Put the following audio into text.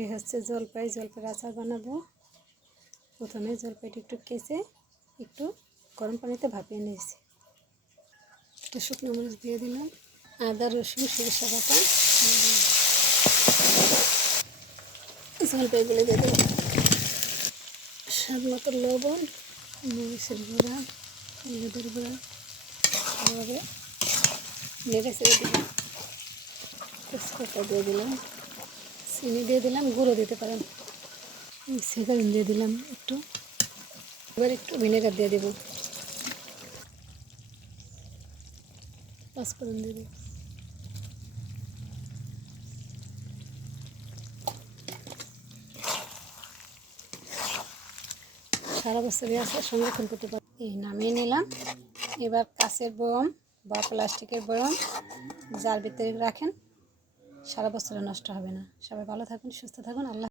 এই হচ্ছে জলপাইয়ের আচার বানাবো। প্রথমে জলপাইটি একটু কেচে একটু গরম পানিতে ভাপিয়ে নিয়েছি। একটা শুকনো মরিচ দিয়ে দিলাম, আদা রসুন সরিষা বাটা, জলপাইগুলো দিয়ে দিলাম, স্বাদ মতো লবণ, মরিচের গুঁড়া, হলুদের গুঁড়া, এভাবে নেড়ে ছেড়ে দিলাম। তেজপাতা দিয়ে দিলাম, চিনি দিয়ে দিলাম, গুঁড়ো দিতে পারেন, সেখানে দিয়ে দিলাম একটু। এবার একটু ভিনেগার দিয়ে দেবো, পাঁচফোড়ন দিয়ে দেবো। সারা বছর আচার সংরক্ষণ করতে পারি। এই নামিয়ে নিলাম। এবার কাঁচের বয়ম বা প্লাস্টিকের বয়ম যার ভিতরে রাখেন, সারা বছরে নষ্ট হবে না। সবাই ভালো থাকুন, সুস্থ থাকুন। আল্লাহ।